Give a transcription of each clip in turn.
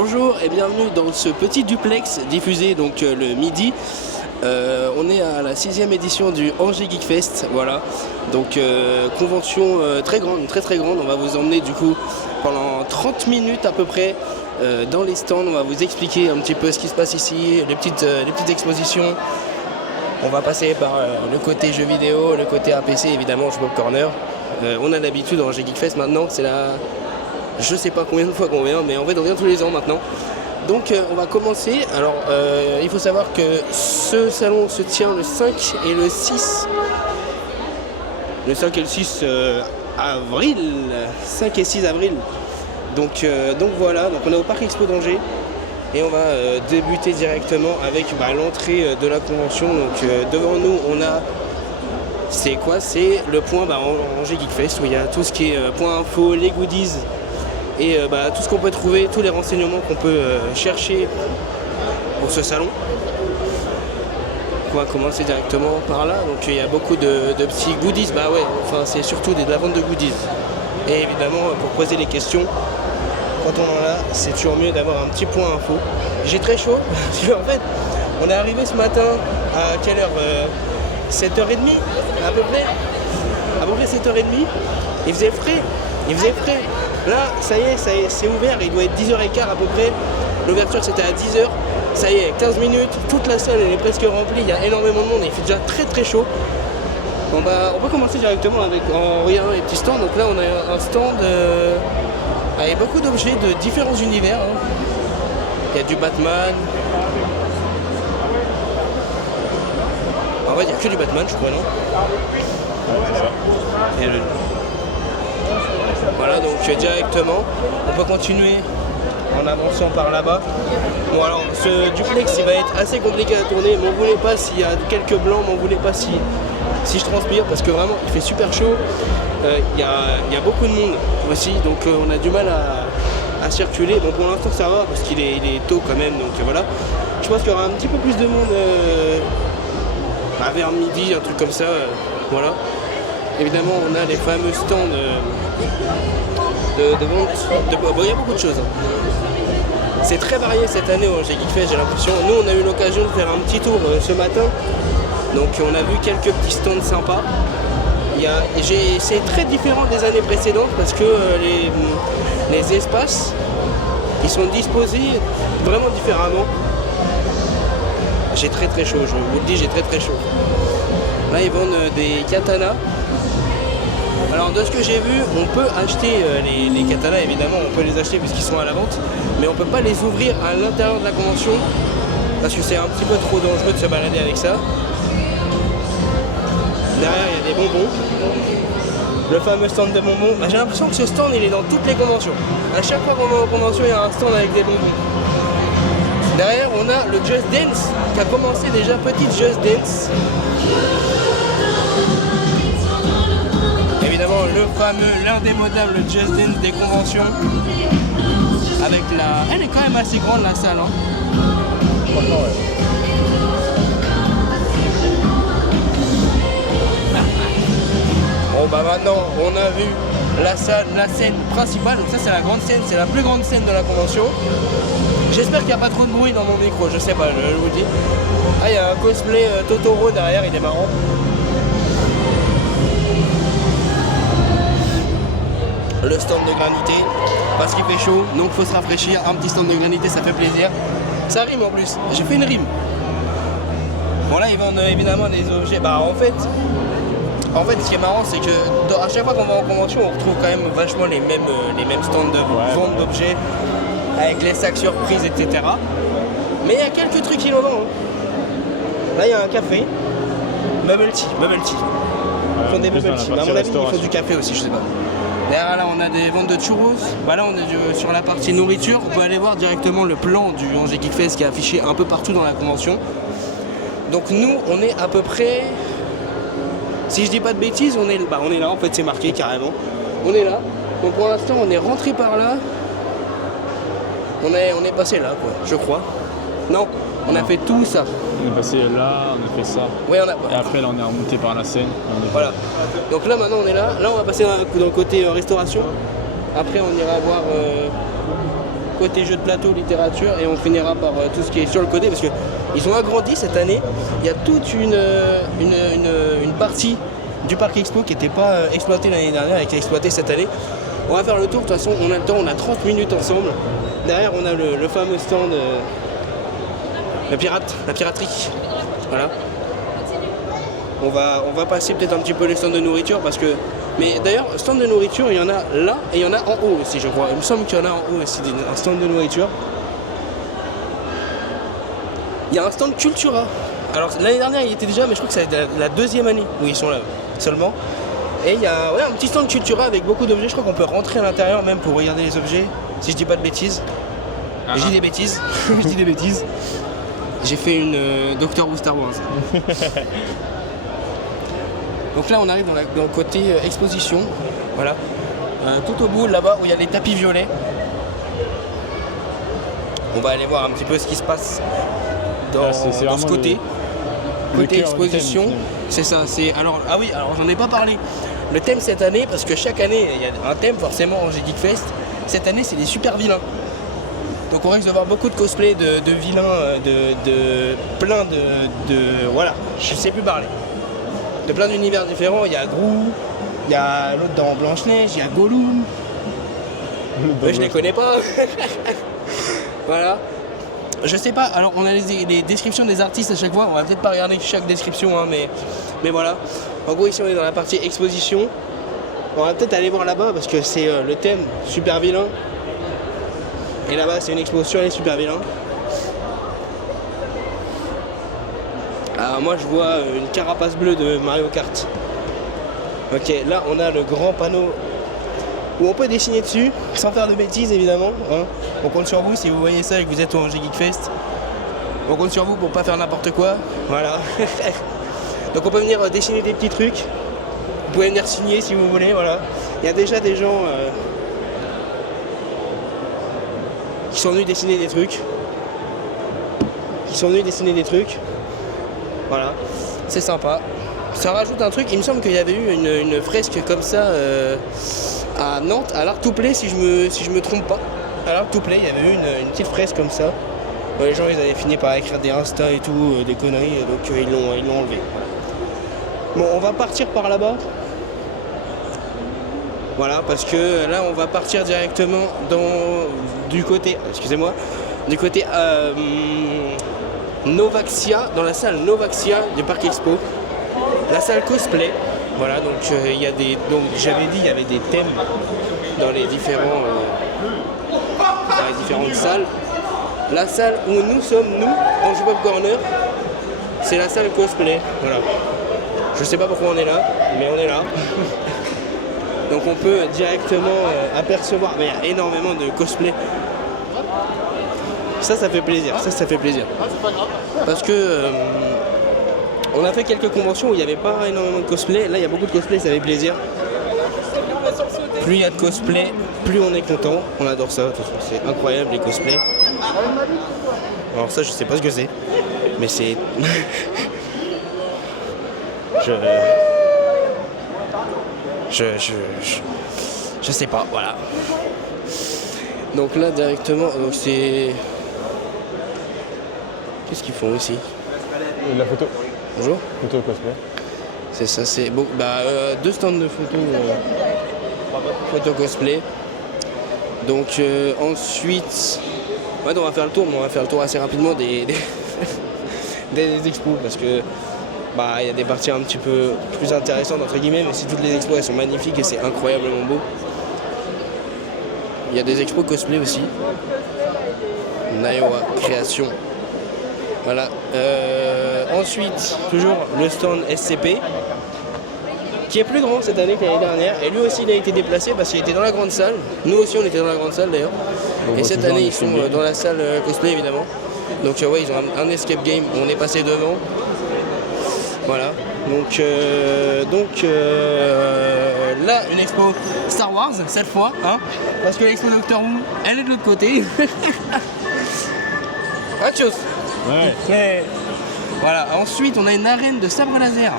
Bonjour et bienvenue dans ce petit duplex diffusé donc le midi. On est à la 6e édition du Angers Geek Fest, voilà. Donc convention très grande, très grande. On va vous emmener du coup pendant 30 minutes à peu près dans les stands. On va vous expliquer un petit peu ce qui se passe ici, les petites expositions. On va passer par le côté jeux vidéo, le côté APC évidemment, Joueur Corner. On a l'habitude en Angers Geek Fest maintenant, c'est la... Je sais pas combien de fois qu'on vient, mais en fait on vient tous les ans maintenant. Donc on va commencer. Alors il faut savoir que ce salon se tient le 5 et le 6. Le 5 et le 6 avril. 5 et 6 avril. Donc voilà, donc on est au Parc Expo d'Angers. Et on va débuter directement avec l'entrée de la convention. Donc devant nous on a... C'est quoi? C'est le point Angers Geek Fest où il y a tout ce qui est point info, les goodies. Et tout ce qu'on peut trouver, tous les renseignements qu'on peut chercher pour ce salon. On va commencer directement par là. Donc il y a beaucoup de petits goodies. C'est surtout de la vente de goodies. Et évidemment, pour poser les questions, quand on en a, c'est toujours mieux d'avoir un petit point info. J'ai très chaud, parce qu'en fait, on est arrivé ce matin à quelle heure 7h30 à peu près. À peu près 7h30. Il faisait frais. Là, ça y est, c'est ouvert, il doit être 10h15 à peu près. L'ouverture c'était à 10h. Ça y est, 15 minutes, toute la salle elle est presque remplie, il y a énormément de monde et il fait déjà très chaud. Bon, on peut commencer directement en regardant les petits stands. Donc là on a un stand avec beaucoup d'objets de différents univers. Il y a du Batman. En vrai il n'y a que du Batman je crois, non? Et voilà, donc directement, on peut continuer en avançant par là-bas. Bon alors, ce duplex, il va être assez compliqué à tourner. M'en voulez pas s'il y a quelques blancs, m'en voulez pas si je transpire, parce que vraiment, il fait super chaud. Il y a beaucoup de monde aussi, donc on a du mal à circuler. Bon, pour l'instant, ça va, parce qu'il est tôt quand même, donc voilà. Je pense qu'il y aura un petit peu plus de monde vers midi, un truc comme ça, voilà. Évidemment, on a les fameux stands de vente. Il y a beaucoup de choses. C'est très varié cette année au Angers Geek Fest, j'ai l'impression. Nous, on a eu l'occasion de faire un petit tour ce matin. Donc, on a vu quelques petits stands sympas. C'est très différent des années précédentes parce que les espaces, ils sont disposés vraiment différemment. J'ai très chaud, je vous le dis, j'ai très chaud. Là, ils vendent des katanas. Alors de ce que j'ai vu, on peut acheter les katanas, évidemment, on peut les acheter puisqu'ils sont à la vente, mais on peut pas les ouvrir à l'intérieur de la convention parce que c'est un petit peu trop dangereux de se balader avec ça. Derrière, il y a des bonbons. Le fameux stand de bonbons. J'ai l'impression que ce stand, il est dans toutes les conventions. À chaque fois qu'on va en convention, il y a un stand avec des bonbons. Derrière, on a le Just Dance qui a commencé déjà, petite Just Dance. Évidemment, le fameux, l'indémodable Just Dance des conventions. Avec la... Elle est quand même assez grande la salle. Franchement, ouais. Bon maintenant, on a vu la scène principale. Donc ça c'est la grande scène, c'est la plus grande scène de la convention. J'espère qu'il n'y a pas trop de bruit dans mon micro, je sais pas, je vous dis. Ah, il y a un cosplay Totoro derrière, il est marrant. Le stand de granité, parce qu'il fait chaud, donc faut se rafraîchir. Un petit stand de granité, ça fait plaisir. Ça rime en plus, j'ai fait une rime. Bon là, ils vendent évidemment des objets. En fait, ce qui est marrant, c'est que à chaque fois qu'on va en convention, on retrouve quand même vachement les mêmes stands de vente d'objets, avec les sacs surprises, etc. Mais il y a quelques trucs innovants. Là, il y a un café, Bubble Tea. Ils font des bubble tea. À mon avis, ils font du café aussi, je sais pas. Derrière là, on a des ventes de churros. Là, on est sur la partie nourriture. On peut aller voir directement le plan du Angers Geek Fest qui est affiché un peu partout dans la convention. Donc nous, on est à peu près... Si je dis pas de bêtises, on est là, en fait c'est marqué carrément. On est là. Donc pour l'instant on est rentré par là. On est passé là quoi, je crois. Non, on a fait tout ça. On est passé là, on a fait ça. Oui, Et après là on est remonté par la Seine. Voilà. Donc là maintenant on est là. Là on va passer dans le côté restauration. Après on ira voir côté jeux de plateau, littérature, et on finira par tout ce qui est sur le côté, parce qu'ils ont agrandi cette année. Il y a toute une partie du parc expo qui n'était pas exploitée l'année dernière et qui est exploitée cette année. On va faire le tour, de toute façon on a le temps, on a 30 minutes ensemble. Derrière on a le fameux stand, la piraterie. Voilà. On va passer peut-être un petit peu les stands de nourriture parce que... Mais d'ailleurs, stand de nourriture, il y en a là et il y en a en haut aussi, je crois. Il me semble qu'il y en a en haut aussi, un stand de nourriture. Il y a un stand Cultura. Alors l'année dernière il y était déjà, mais je crois que c'est la deuxième année où ils sont là seulement. Et il y a un petit stand Cultura avec beaucoup d'objets. Je crois qu'on peut rentrer à l'intérieur même pour regarder les objets, si je dis pas de bêtises. Je dis des bêtises. Je dis des bêtises. J'ai fait une Doctor Who Star Wars. Donc là on arrive dans le côté exposition. Voilà. Tout au bout là-bas où il y a les tapis violets. On va aller voir un petit peu ce qui se passe dans ce côté. Côté exposition, c'est ça. Alors j'en ai pas parlé. Le thème cette année, parce que chaque année il y a un thème forcément en Geekfest. Cette année c'est les super vilains. Donc on risque d'avoir beaucoup de cosplay de vilains, de plein de voilà, je sais plus parler. De plein d'univers différents. Il y a Gru, il y a l'autre dans Blanche-Neige, il y a Gollum. Je les connais pas. Voilà. Je sais pas, alors on a les descriptions des artistes à chaque fois, on va peut-être pas regarder chaque description, hein, mais voilà. En gros ici on est dans la partie exposition. On va peut-être aller voir là-bas parce que c'est le thème super vilain. Et là-bas c'est une expo sur les super vilains. Alors moi je vois une carapace bleue de Mario Kart. Ok, là on a le grand panneau où on peut dessiner dessus, sans faire de bêtises évidemment. Hein. On compte sur vous si vous voyez ça et que vous êtes au Angers Geekfest. On compte sur vous pour pas faire n'importe quoi. Voilà. Donc on peut venir dessiner des petits trucs. Vous pouvez venir signer si vous voulez, voilà. Il y a déjà des gens qui sont venus dessiner des trucs. Voilà. C'est sympa. Ça rajoute un truc, il me semble qu'il y avait eu une fresque comme ça à Nantes, à l'Art to Play si je me trompe pas. À l'Art to Play, il y avait eu une petite fresque comme ça. Les gens ils avaient fini par écrire des Insta et tout, des conneries, donc ils l'ont enlevé. Bon, on va partir par là-bas. Voilà, parce que là on va partir directement du côté Novaxia, dans la salle Novaxia du Parc Expo. La salle cosplay, voilà, donc il y a j'avais dit il y avait des thèmes dans les différentes salles. La salle où nous sommes, Ange Pop Corner, c'est la salle cosplay, voilà. Je sais pas pourquoi on est là, mais on est là. Donc on peut directement apercevoir, mais il y a énormément de cosplay. Ça fait plaisir, Parce que on a fait quelques conventions où il n'y avait pas énormément de cosplay. Là, il y a beaucoup de cosplay, ça fait plaisir. Plus il y a de cosplay, plus on est content. On adore ça, de toute façon, c'est incroyable les cosplays. Alors ça, je sais pas ce que c'est, mais c'est... Je sais pas, voilà. Donc là, directement, donc c'est... Qu'est-ce qu'ils font ici? La photo. Bonjour. Photo cosplay. C'est ça, c'est bon. Deux stands de photo cosplay. Donc ensuite, ouais, on va faire le tour, mais on va faire le tour assez rapidement des expos parce que il y a des parties un petit peu plus intéressantes entre guillemets, mais si toutes les expos elles sont magnifiques et c'est incroyablement beau. Il y a des expos cosplay aussi. Naioa Création. Voilà. Ensuite, toujours le stand SCP, qui est plus grand cette année que l'année dernière. Et lui aussi, il a été déplacé parce qu'il était dans la grande salle. Nous aussi, on était dans la grande salle d'ailleurs. Et cette année, ils sont dans la salle cosplay évidemment. Donc ouais, ils ont un escape game. On est passé devant. Voilà. Donc là, une expo Star Wars cette fois, hein, parce que l'expo Doctor Who, elle est de l'autre côté. Autre chose. Ouais. Mais, voilà. Ensuite, on a une arène de sabre laser.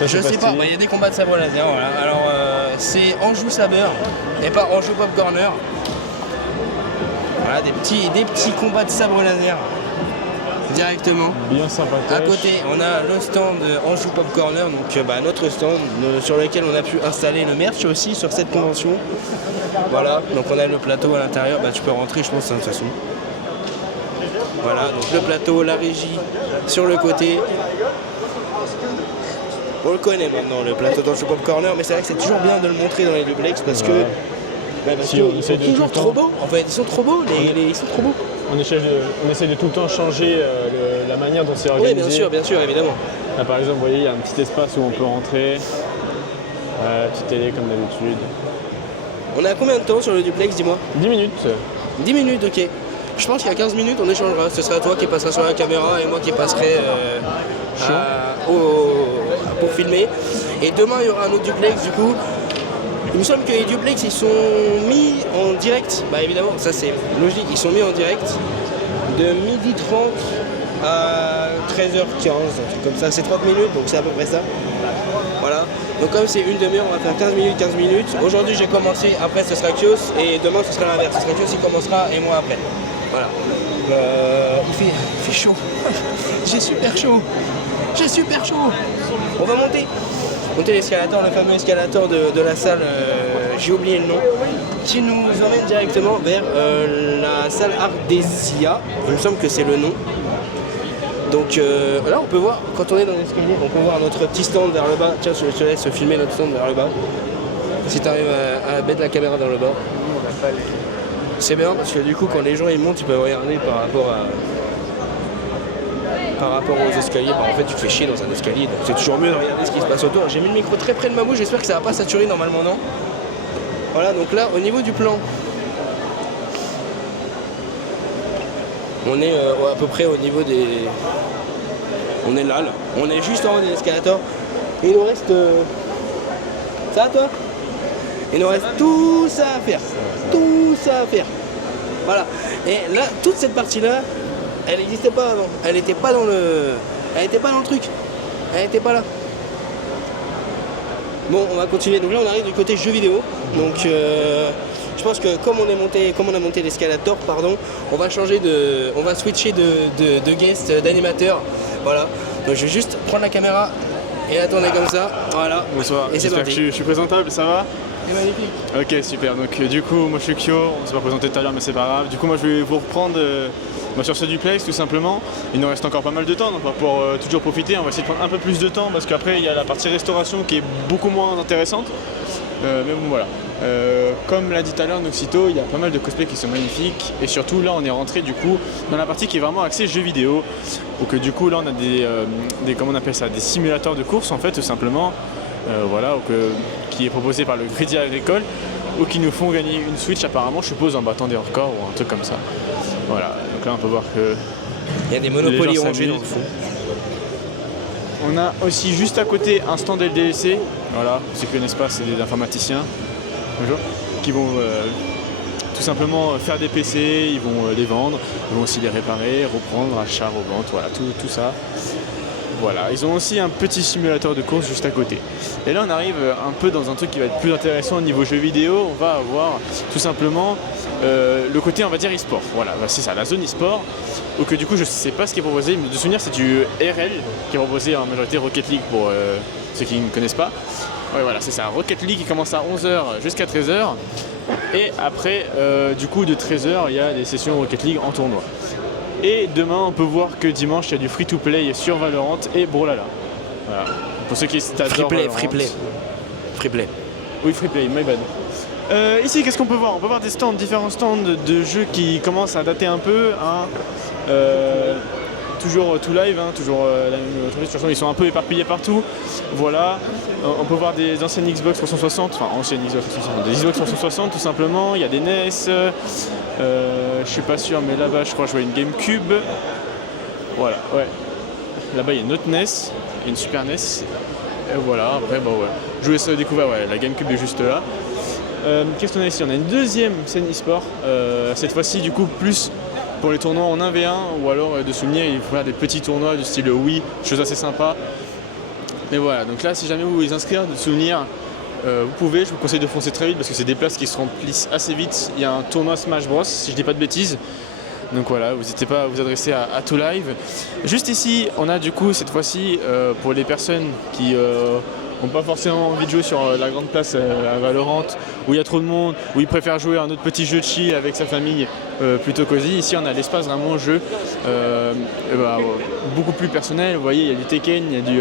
Ça, Je sais pas, il y a des combats de sabre laser, voilà. Alors c'est Anjou Saber et pas Anjou Pop Corner. Voilà, des petits combats de sabre laser directement. Bien sympathique. À côté, on a le stand Anjou Pop Corner, donc notre stand sur lequel on a pu installer le merch aussi sur cette convention. Voilà, donc on a le plateau à l'intérieur, tu peux rentrer je pense de toute façon. Voilà, donc le plateau, la régie sur le côté. On le connaît maintenant, le plateau d'Anjou Pop Corner, mais c'est vrai que c'est toujours bien de le montrer dans les duplex parce que ils sont toujours trop beaux. En fait, ils sont trop beaux, ils sont trop beaux. On essaie de tout le temps changer la manière dont c'est organisé. Oui, bien sûr, évidemment. Là, par exemple, vous voyez, il y a un petit espace où on peut rentrer. Petite télé comme d'habitude. On a combien de temps sur le duplex, dis-moi? 10 minutes. 10 minutes, ok. Je pense qu'il y a 15 minutes, on échangera. Ce sera toi qui passeras sur la caméra et moi qui passerai pour filmer. Et demain, il y aura un autre duplex, du coup. Il me semble que les duplex, ils sont mis en direct. Évidemment, ça c'est logique, ils sont mis en direct de 12h30 à 13h15, un truc comme ça. C'est 30 minutes, donc c'est à peu près ça. Voilà. Donc comme c'est une demi-heure, on va faire 15 minutes. Aujourd'hui, j'ai commencé, après ce sera Kios, et demain ce sera l'inverse. Ce sera Kios qui commencera et moi après. Voilà. Il fait chaud. J'ai super chaud. On va monter l'escalator, le fameux escalator de la salle, j'ai oublié le nom, qui nous emmène directement vers la salle Ardesia. Il me semble que c'est le nom. Donc là on peut voir, quand on est dans l'escalier, on peut voir notre petit stand vers le bas. Tiens, je te laisse filmer notre stand vers le bas. Si tu arrives à mettre la caméra vers le bas. C'est bien parce que du coup quand les gens ils montent, ils peuvent regarder par rapport aux escaliers. En fait tu te fais chier dans un escalier, donc c'est toujours mieux de regarder ce qui se passe autour. J'ai mis le micro très près de ma bouche, j'espère que ça va pas saturer normalement, non. Voilà, donc là au niveau du plan, on est à peu près au niveau des... On est là. On est juste en haut des escalators. Il nous reste... Ça toi? Il nous reste tout ça à faire. Voilà. Et là, toute cette partie-là, elle n'existait pas avant. Elle n'était pas dans le truc. Elle n'était pas là. Bon, on va continuer. Donc là, on arrive du côté jeux vidéo. Donc, je pense que comme on a monté l'escalator, on va switcher de guest, d'animateur. Voilà. Donc, je vais juste prendre la caméra et la tourner comme ça. Voilà. Bonsoir. Et c'est parti. Je suis présentable, ça va? C'est magnifique. Ok, super. Donc, du coup, moi je suis Kyo. On s'est pas présenté tout à l'heure, mais c'est pas grave. Du coup, moi je vais vous reprendre sur ce duplex tout simplement. Il nous reste encore pas mal de temps, donc on va pouvoir toujours profiter. On va essayer de prendre un peu plus de temps parce qu'après il y a la partie restauration qui est beaucoup moins intéressante. Mais bon, voilà. Comme l'a dit tout à l'heure Noxito, il y a pas mal de cosplays qui sont magnifiques et surtout là on est rentré du coup dans la partie qui est vraiment axée jeux vidéo. Donc du coup là on a des comment on appelle ça, des simulateurs de course en fait tout simplement. Voilà, qui est proposé par le Crédit Agricole ou qui nous font gagner une Switch apparemment, je suppose, en battant des records ou un truc comme ça. Voilà, donc là on peut voir que il y a des Monopoly rangés dans le fond. On a aussi juste à côté un stand LDLC, voilà, ceux qui connaissent pas, c'est des informaticiens, bonjour, qui vont tout simplement faire des PC, ils vont les vendre, ils vont aussi les réparer, reprendre, achat, revente, voilà, tout ça. Voilà, ils ont aussi un petit simulateur de course juste à côté. Et là on arrive un peu dans un truc qui va être plus intéressant au niveau jeux vidéo. On va avoir tout simplement le côté on va dire e-sport. Voilà, c'est ça, la zone e-sport. Donc du coup je sais pas ce qui est proposé, mais de souvenir c'est du RL qui est proposé en majorité Rocket League pour ceux qui ne connaissent pas. Ouais voilà, c'est ça, Rocket League qui commence à 11h jusqu'à 13h. Et après du coup de 13h il y a des sessions Rocket League en tournoi. Et demain, on peut voir que dimanche, il y a du free-to-play sur Valorant et Brawlhalla. Voilà. Pour ceux qui adorent Valorant. Free play. Oui, free play, my bad. Ici, qu'est-ce qu'on peut voir? On peut voir des stands, différents stands de jeux qui commencent à dater un peu. Hein. Toujours tout live, hein, toujours la même entreprise. De toute façon, ils sont un peu éparpillés partout. Voilà. On peut voir des anciennes Xbox 360, enfin anciennes Xbox 360, des Xbox 360 tout simplement. Il y a des NES. Je suis pas sûr, mais là-bas, je crois que je vois une GameCube. Voilà, ouais. Là-bas, il y a une autre NES, il y a une Super NES. Et voilà, après, bah ouais. Je vous laisse découvrir, ouais, la GameCube est juste là. Qu'est-ce qu'on a ici? On a une deuxième scène e-sport. Cette fois-ci, du coup, plus pour les tournois en 1v1 ou alors de souvenir, il faut faire des petits tournois du style Wii, chose assez sympa. Mais voilà, donc là si jamais vous voulez vous inscrire, de souvenirs, vous pouvez, je vous conseille de foncer très vite parce que c'est des places qui se remplissent assez vite. Il y a un tournoi Smash Bros si je dis pas de bêtises. Donc voilà, n'hésitez pas à vous adresser à Two Live. Juste ici, on a du coup cette fois-ci pour les personnes qui n'ont pas forcément envie de jouer sur la grande place à Valorant, où il y a trop de monde, où ils préfèrent jouer à un autre petit jeu de chill avec sa famille plutôt cosy. Ici on a l'espace vraiment jeu beaucoup plus personnel. Vous voyez, il y a du Tekken, il y a du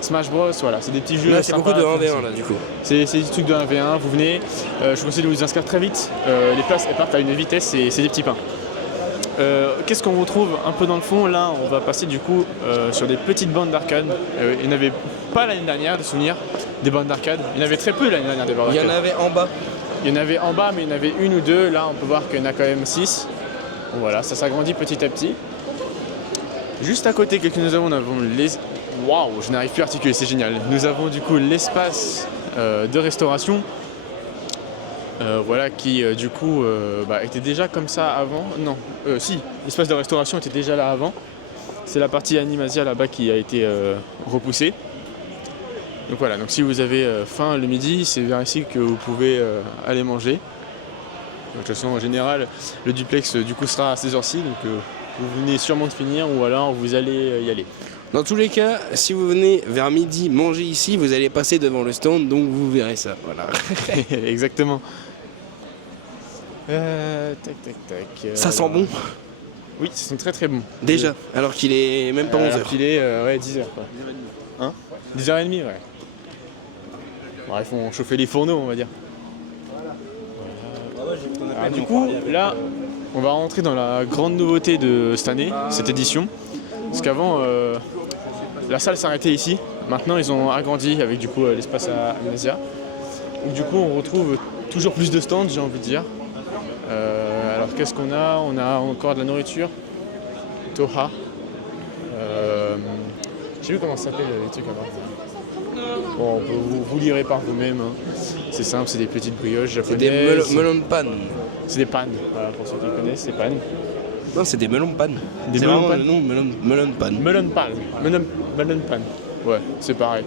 Smash Bros, voilà, c'est des petits jeux. Là, c'est beaucoup de 1v1 là du coup. C'est des trucs de 1v1, vous venez, je vous conseille de vous inscrire très vite. Les places elles partent à une vitesse, c'est des petits pains. Qu'est-ce qu'on retrouve un peu dans le fond? Là, on va passer du coup sur des petites bandes d'arcade. Il n'y en avait pas l'année dernière, de souvenirs, des bandes d'arcade. Il y en avait très peu l'année dernière, des bandes d'arcade. Il y en avait en bas. Il y en avait en bas, mais il y en avait une ou deux. Là, on peut voir qu'il y en a quand même 6. Bon, voilà, ça s'agrandit petit à petit. Juste à côté, nous avons les... Waouh, je n'arrive plus à articuler, c'est génial. Nous avons du coup l'espace de restauration. Voilà, qui du coup était déjà comme ça avant. Non, si, l'espace de restauration était déjà là avant. C'est la partie Animasia là-bas qui a été repoussée. Donc voilà, donc si vous avez faim le midi, c'est vers ici que vous pouvez aller manger. Donc, de toute façon, en général, le duplex du coup sera à ces heures-ci, donc vous venez sûrement de finir ou alors vous allez y aller. Dans tous les cas, si vous venez vers midi manger ici, vous allez passer devant le stand, donc vous verrez ça. Voilà. Exactement. Tac. Ça sent bon. Oui, ça sent très très bon. Déjà, alors qu'il est même pas 11h. Alors qu'il est 10h quoi. 10h30. Hein 10h30, ouais. Bon, ils font chauffer les fourneaux, on va dire. Alors, du coup, là, on va rentrer dans la grande nouveauté de cette année, cette édition. Parce qu'avant, la salle s'arrêtait ici. Maintenant, ils ont agrandi avec du coup l'espace à Amnesia. Donc du coup, on retrouve toujours plus de stands, j'ai envie de dire. Alors qu'est-ce qu'on a? On a encore de la nourriture. Toha. J'ai vu comment ça s'appelle les trucs là-bas. Bon, vous lirez par vous-même. Hein. C'est simple, c'est des petites brioches japonaises. C'est des melon pan. C'est des pannes. Voilà, pour ceux qui connaissent, c'est pannes. Non, c'est des melon pan. Des c'est melon vraiment pan. le nom melon pan. Melon pan. Ouais, c'est pareil.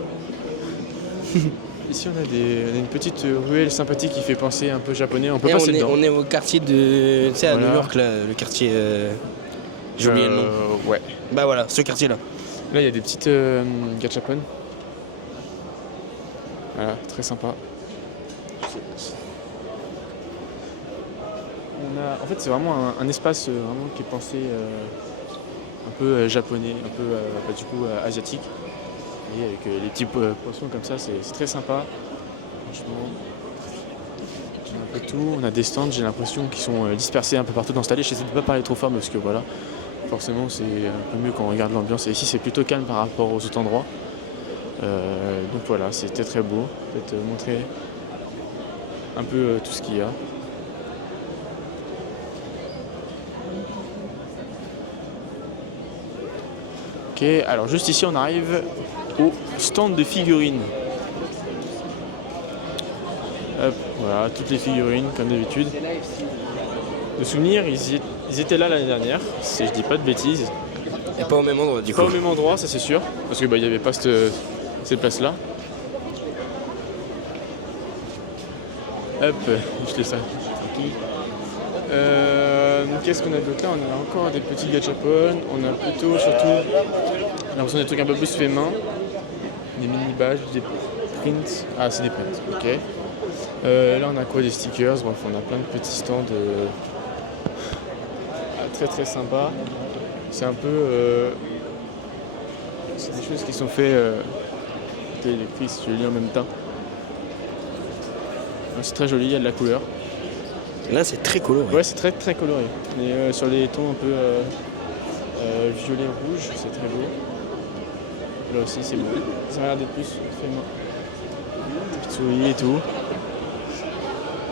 Ici, on a une petite ruelle sympathique qui fait penser un peu japonais. On peut passer dedans. On est au quartier de... Tu sais, à Voilà. New York, là, le quartier... J'ai oublié le nom. Ouais. Bah voilà, ce quartier-là. Là, il y a des petites gachapon. Voilà, très sympa. En fait, c'est vraiment un espace vraiment qui est pensé un peu japonais, un peu du coup asiatique. Et avec les petits poissons comme ça, c'est très sympa. Franchement, on a un peu tout. On a des stands, j'ai l'impression, qui sont dispersés un peu partout dans cette allée. J'essaie de ne pas parler trop fort parce que voilà, forcément, c'est un peu mieux quand on regarde l'ambiance. Et ici, c'est plutôt calme par rapport aux autres endroits. Donc voilà, c'était très beau. Peut-être montrer un peu tout ce qu'il y a. Ok, alors juste ici on arrive au stand de figurines. Hop, voilà, toutes les figurines comme d'habitude. De souvenirs, ils étaient là l'année dernière, si je dis pas de bêtises. Et pas au même endroit du coup. Pas au même endroit, ça c'est sûr, parce que il n'y avait pas cette place-là. Hop, je laisse ça. Qu'est-ce qu'on a d'autre là? On a encore des petits gachapon, on a plutôt surtout l'impression des trucs un peu plus faits main, des mini badges, des prints. Ah, c'est des prints, ok. Là on a quoi? Des stickers, bref, on a plein de petits stands très très sympas. C'est un peu. C'est des choses qui sont faites. Les prix, si je les lis en même temps. C'est très joli, il y a de la couleur. Là, c'est très coloré. Ouais, c'est très très coloré. Et sur les tons un peu violet-rouge, c'est très beau. Là aussi, c'est beau. Ça m'a l'air d'être plus fait main. Petite souris et tout.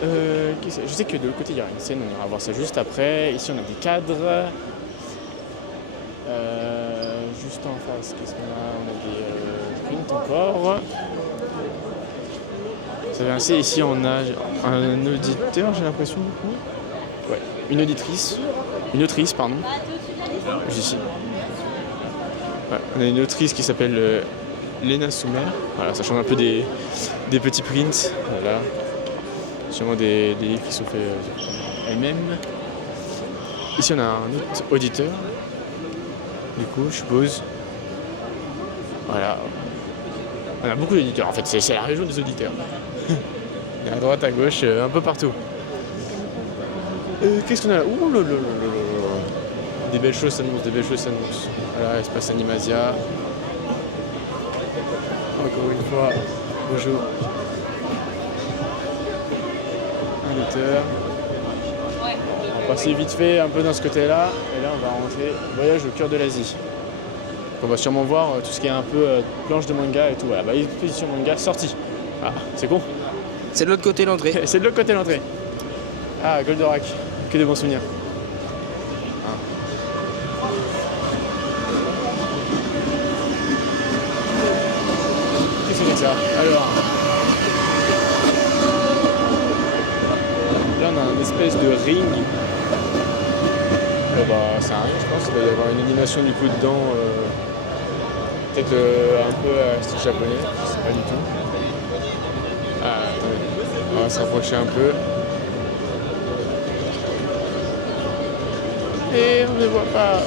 Je sais que de l'autre côté, il y aura une scène, on va voir ça juste après. Ici, on a des cadres. Juste en face, qu'est-ce qu'on a? On a des prints encore. Vous savez assez, ici on a un auditeur, j'ai l'impression du coup. Ouais, une autrice, pardon. Juste ici. Ouais, on a une autrice qui s'appelle Lena Soumer. Voilà, ça change un peu des petits prints. Voilà. Sûrement des livres qui sont faits elles-mêmes. Ici on a un autre auditeur. Du coup, je suppose. Voilà. On a beaucoup d'auditeurs en fait, c'est la région des auditeurs. Et à droite, à gauche, un peu partout. Qu'est-ce qu'on a là? Ouh là là là là. Des belles choses s'annoncent, des belles choses s'annoncent. Voilà, Espace Animasia. Encore une fois, bonjour. Un auteur. On va passer vite fait un peu dans ce côté-là. Et là, on va rentrer voyage au cœur de l'Asie. On va sûrement voir tout ce qui est un peu planche de manga et tout. Voilà, bah, exposition manga sortie. Ah, c'est con. C'est de l'autre côté l'entrée. C'est de l'autre côté l'entrée. Ah, Goldorak. Que de bons souvenirs. Ah. Qu'est-ce que c'est que ça? Alors. Là, on a une espèce de ring. C'est un ring, je pense. Il va y avoir une animation du coup dedans. Peut-être un peu style japonais. Je sais pas du tout. Ah, attendez. On va se rapprocher un peu. Et on ne voit pas.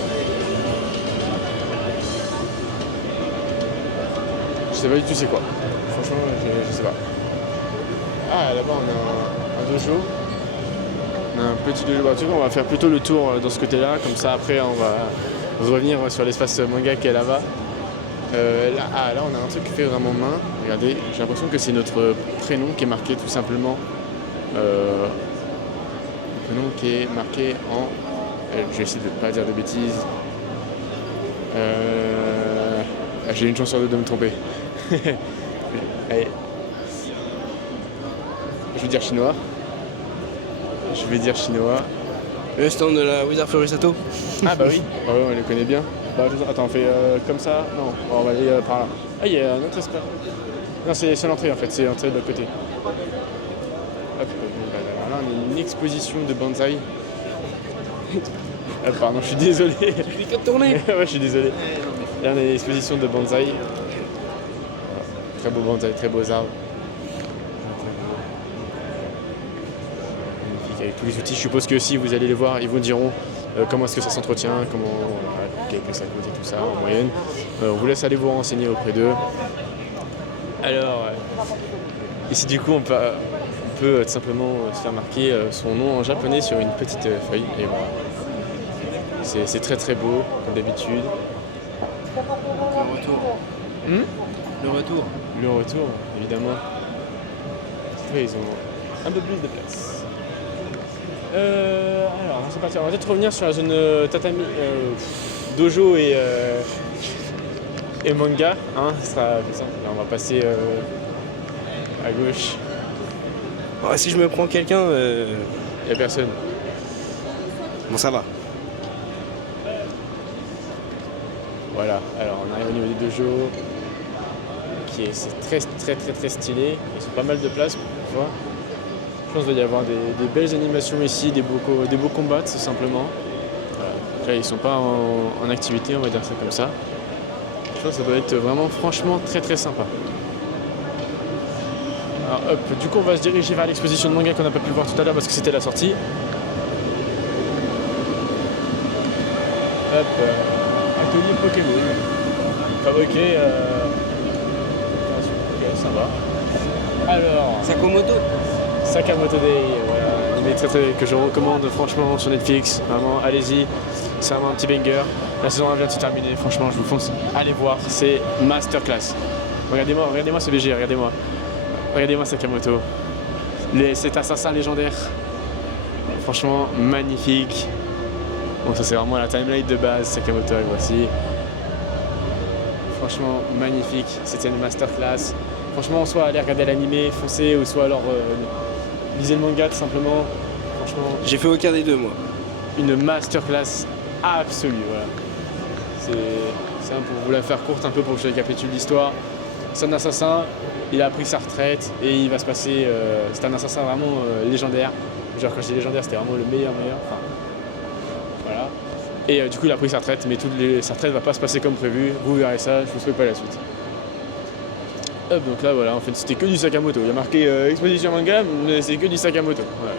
Je sais pas du tout c'est quoi. Franchement, je sais pas. Ah, là-bas on a un dojo. On a un petit dojo. En tout cas, on va faire plutôt le tour dans ce côté-là. Comme ça, après, on va revenir sur l'espace manga qui est là-bas. Là, on a un truc fait vraiment main. Regardez, j'ai l'impression que c'est notre prénom qui est marqué tout simplement. Le prénom qui est marqué en. Je vais essayer de ne pas dire de bêtises. J'ai une chance sur deux de me tromper. Allez. Je vais dire chinois. Le stand de la Wizard Florisato. Ah bah oui, on le connaît bien. Bah, attends, on fait comme ça. Non, on va aller par là. Ah, il y a un autre espace. Non, c'est l'entrée en fait, c'est l'entrée de l'autre côté. Hop, là, on a une exposition de bonsaï. Ah, pardon, je suis désolé. Tu fais que de tourner. Ouais, je suis désolé. Là, on a une exposition de bonsaï. Très beau bonsaï, très beaux arbres. Magnifique, avec tous les outils. Je suppose que si vous allez les voir, ils vous diront comment est-ce que ça s'entretient, quel que ça coûte et tout ça en moyenne. On vous laisse aller vous renseigner auprès d'eux. Alors, ici du coup, on peut tout simplement se faire marquer son nom en japonais sur une petite feuille. Et voilà. C'est très très beau, comme d'habitude. Le retour. Le retour, évidemment. Ils ont un peu plus de place. Alors, c'est parti. On va peut-être revenir sur la zone tatami, dojo et manga. Hein, ce sera plus simple. Là, on va passer à gauche. Ah, si je me prends quelqu'un, Il n'y a personne. bon ça va. Voilà, alors on arrive au niveau des dojos, c'est très stylé. Ils ont pas mal de place pour voir. Je pense qu'il va y avoir des belles animations ici, des beaux combats tout simplement. Voilà. Là, ils sont pas en activité, on va dire ça comme ça. Je pense que ça doit être vraiment franchement très sympa. Alors hop, du coup on va se diriger vers l'exposition de manga qu'on n'a pas pu voir tout à l'heure parce que c'était la sortie. Hop. Atelier Pokémon. Fabriqué. Ok, ça va. Alors. Sakamoto Day, voilà. Animé que je recommande franchement sur Netflix. Vraiment, allez-y. C'est vraiment un petit banger. La saison 1 vient de se terminer. Franchement, je vous fonce. Allez voir. C'est masterclass. Regardez-moi ce BG, regardez-moi. Regardez-moi Sakamoto. Cet assassin légendaire. Franchement, magnifique. Bon, ça c'est vraiment la timeline de base, Sakamoto et voici. Franchement, magnifique. C'était une masterclass. Franchement, soit aller regarder l'animé, foncer, ou soit alors lisez le manga tout simplement. Franchement, J'ai fait aucun des deux moi. une masterclass absolue. Voilà. C'est pour vous la faire courte un peu pour que je récapitule l'histoire. C'est un assassin, il a pris sa retraite et il va se passer. C'est un assassin vraiment légendaire. Genre quand je dis légendaire, c'était vraiment le meilleur. Enfin, voilà. Et du coup, il a pris sa retraite, mais sa retraite va pas se passer comme prévu. Vous verrez ça, je vous souhaite pas la suite. Hop, donc là voilà, en fait c'était que du Sakamoto. Il y a marqué exposition manga, mais c'est que du Sakamoto. Voilà.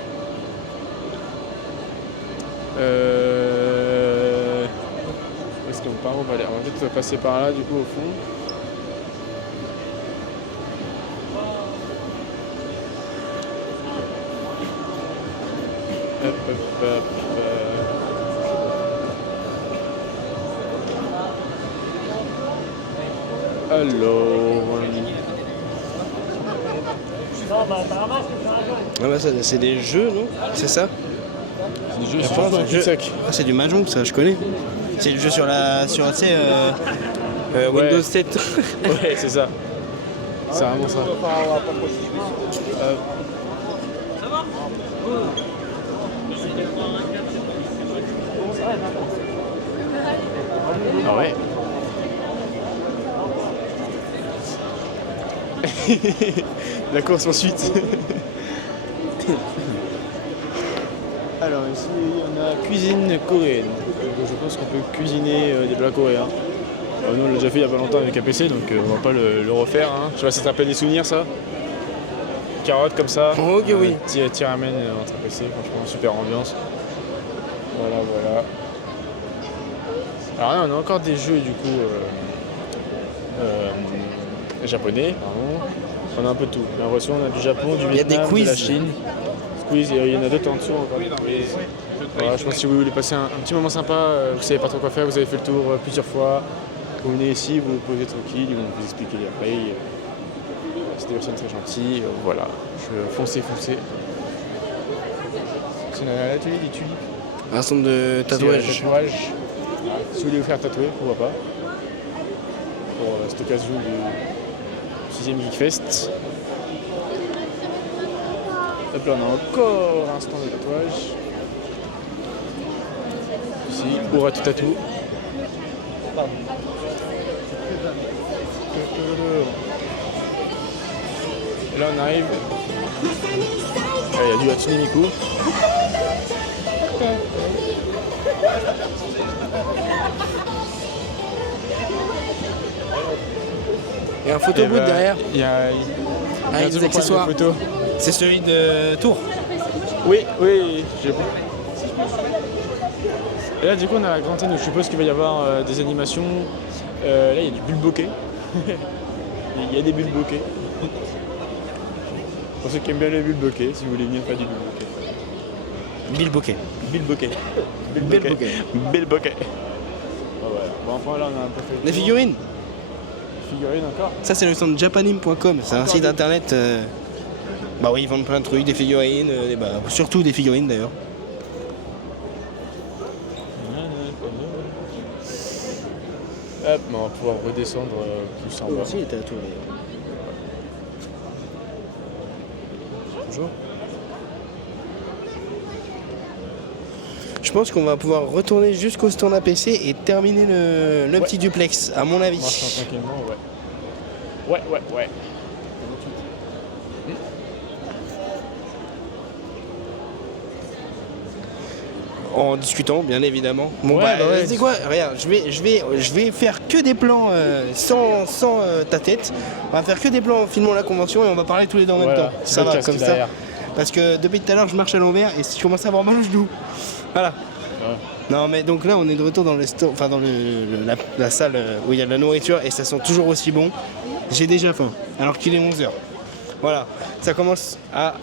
Où est-ce qu'on part? On va peut-être passer par là du coup au fond. Hop, hop, hop. Alors. Ah bah ça, c'est des jeux, non? C'est ça? C'est des jeux Je sur pense, un cul-de-sac. Ah, c'est du Mahjong, ça, je connais. C'est le jeu sur tu sais, Ouais. Windows 7. Ouais, c'est ça. C'est vraiment ça. Ah ouais. La course ensuite. Alors ici on a cuisine coréenne. Donc, je pense qu'on peut cuisiner des plats coréens. Nous on l'a déjà fait il y a pas longtemps avec APC donc on va pas le refaire. Hein. Je sais pas si ça te rappelle des souvenirs ça. Carottes comme ça. Oh, ok, oui. Petit ramen entre APC, franchement super ambiance. Voilà. Alors là on a encore des jeux du coup japonais, pardon. On a un peu de tout. J'ai l'impression on a du Japon, du Il y a des Vietnam, quiz. de la Chine. Quiz, et il y en a d'autres en dessous encore. Voilà, je pense que si vous voulez passer un petit moment sympa, vous savez pas trop quoi faire, vous avez fait le tour plusieurs fois, vous venez ici, vous vous posez tranquille, ils vont vous expliquer les règles. C'est des personnes très gentilles, voilà. Foncez. C'est l'atelier des tulipes. Un centre de tatouage. Si vous voulez vous faire tatouer, pourquoi pas. Pour cette occasion du 6e Geekfest. Hop là, on a encore un stand de tatouage. Ici, Aura tout tatou. Et là, on arrive. Il y a du Hatsune Miku. Il y a un photoboot derrière. Il y a des accessoires. Photos. C'est celui de Tours. Oui, j'ai vu. Et là, du coup, on a la grande scène où je suppose qu'il va y avoir des animations. Là, il y a du bulle bokeh. Il y a des bulles bokeh. Pour ceux qui aiment bien les bulles bokeh, si vous voulez venir faire du bulle bokeh. Bill Bokeh. Bill bokeh. Bill bokeh. Ah, voilà. Bon, enfin, là, on a un peu fait. Les figurines. Figurines encore. Ça, c'est le stand japanim.com. C'est un site internet. Bah oui, ils vendent plein de trucs, des figurines, surtout des figurines d'ailleurs. Hop, on va pouvoir redescendre plus en bas. Aussi, il était à Tours d'ailleurs. Bonjour. Je pense qu'on va pouvoir retourner jusqu'au stand APC et terminer le petit duplex, à mon avis. On marche tranquillement, ouais. En discutant, bien évidemment. Bon, Ouais. c'est quoi? Regarde, je vais faire que des plans sans ta tête. On va faire que des plans en filmant la convention et on va parler tous les deux en même temps. Ça va, comme ça. Derrière. Parce que depuis tout à l'heure, je marche à l'envers et je commence à avoir mal au genou. Voilà. Ouais. Non, mais donc là, on est de retour dans la salle où il y a de la nourriture et ça sent toujours aussi bon. J'ai déjà faim, alors qu'il est 11h. Voilà, ça commence à...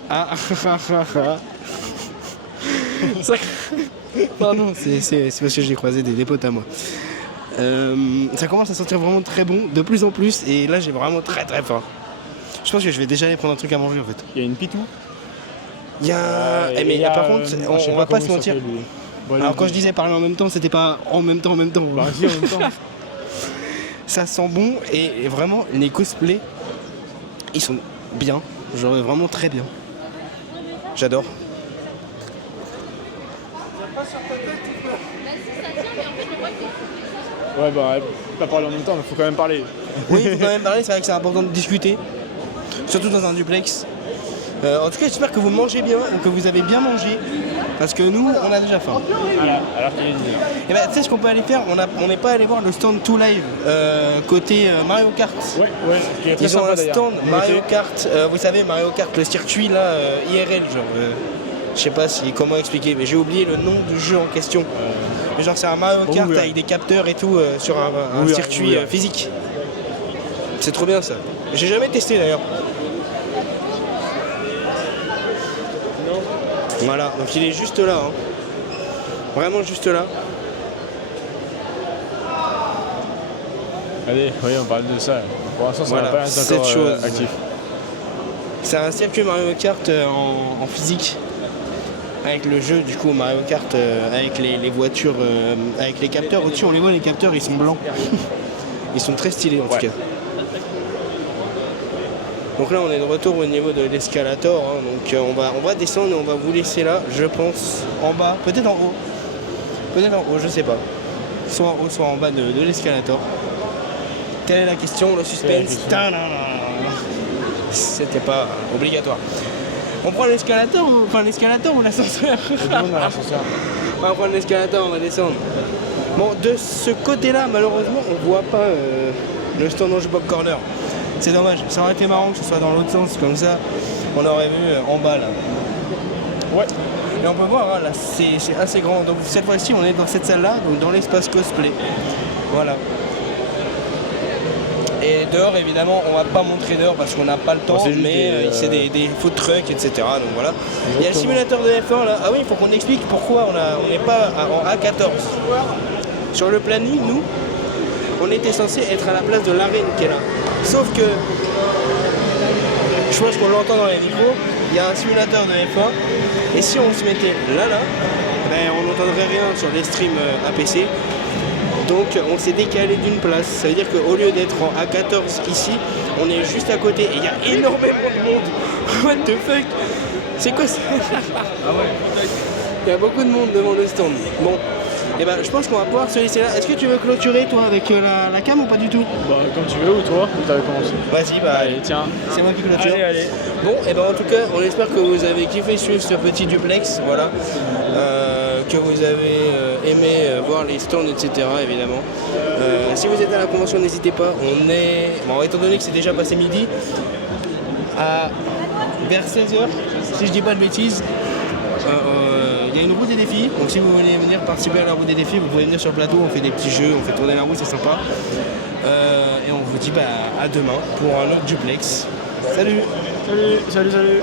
Ça- Pardon, c'est parce que j'ai croisé des potes à moi. Ça commence à sentir vraiment très bon, de plus en plus, et là j'ai vraiment très très faim. Je pense que je vais déjà aller prendre un truc à manger en fait. Il y a une pitou. Il y a... par contre, on va pas se mentir. Alors quand je disais parler en même temps, c'était pas en même temps. Bah si, en même temps. Ça sent bon, et vraiment, les cosplays, ils sont bien, genre vraiment très bien. J'adore. Ouais, bah, pas parler en même temps, mais faut quand même parler. Oui, il faut quand même parler, c'est vrai que c'est important de discuter. Surtout dans un duplex. En tout cas, j'espère que vous mangez bien, ou que vous avez bien mangé, parce que nous, on a déjà faim. Voilà, alors qu'il est 10h. Et ben, tu sais ce qu'on peut aller faire, on n'est pas allé voir le stand 2 Live côté Mario Kart. Ouais, qui est très Ils ont sympa, un d'ailleurs. stand Vous Mario notez. Kart, vous savez Mario Kart, le circuit là, IRL genre. Je sais pas comment expliquer, mais j'ai oublié le nom du jeu en question. Mais genre c'est un Mario On Kart verra. avec des capteurs et tout sur un On verra, circuit on verra. physique. C'est trop bien ça. J'ai jamais testé d'ailleurs. Voilà, donc il est juste là. Hein. Vraiment juste là. Allez, oui, on parle de ça. Pour l'instant, ça Voilà, va pas être cette encore chose. actif. C'est un circuit Mario Kart en physique. Avec le jeu du coup Mario Kart avec les voitures, avec les capteurs au-dessus, on les voit les capteurs, ils sont blancs. Ils sont très stylés en tout cas. Donc là on est de retour au niveau de l'escalator, hein. Donc on va descendre et on va vous laisser là, je pense, en bas, peut-être en haut. Peut-être en haut, je sais pas. Soit en haut, soit en bas de l'escalator. Telle est la question, le suspense. C'était pas obligatoire. On prend l'escalator ou l'ascenseur? On va prendre l'escalator, on va descendre. Bon, de ce côté-là, malheureusement, on voit pas le stand Ange Bob Corner. C'est dommage, ça aurait été marrant que ce soit dans l'autre sens, comme ça, on aurait vu en bas là. Ouais. Et on peut voir, hein, là, c'est assez grand. Donc cette fois-ci, on est dans cette salle-là, donc dans l'espace cosplay. Voilà. Et dehors, évidemment, on va pas montrer dehors parce qu'on n'a pas le temps, c'est juste mais c'est des food trucks, etc. Donc voilà. Il y a le simulateur de F1 là. Ah oui, il faut qu'on explique pourquoi on n'est pas en A14. Sur le planning, nous, on était censé être à la place de l'arène qui est là. Sauf que, je pense qu'on l'entend dans les micros, il y a un simulateur de F1. Et si on se mettait là, ben, on n'entendrait rien sur les streams APC. Donc on s'est décalé d'une place. Ça veut dire qu'au lieu d'être en A14 ici, on est juste à côté. Et il y a énormément de monde. What the fuck? C'est quoi ça? Ah ouais. Il y a beaucoup de monde devant le stand. Bon, et ben je pense qu'on va pouvoir se laisser là. Est-ce que tu veux clôturer toi avec la cam ou pas du tout? Bah, comme tu veux, ou toi, ou t'avais commencé. Vas-y, bah Allez, tiens. c'est moi qui clôture. Allez. Bon, et ben en tout cas, on espère que vous avez kiffé suivre ce petit duplex, voilà. Que vous avez aimé voir les stands, etc. évidemment. Si vous êtes à la convention, n'hésitez pas. On est, bon, étant donné que c'est déjà passé midi, vers 16h, si je dis pas de bêtises, il y a une roue des défis. Donc si vous voulez venir participer à la roue des défis, vous pouvez venir sur le plateau, on fait des petits jeux, on fait tourner la roue, c'est sympa. Et on vous dit à demain pour un autre duplex. Salut! Salut.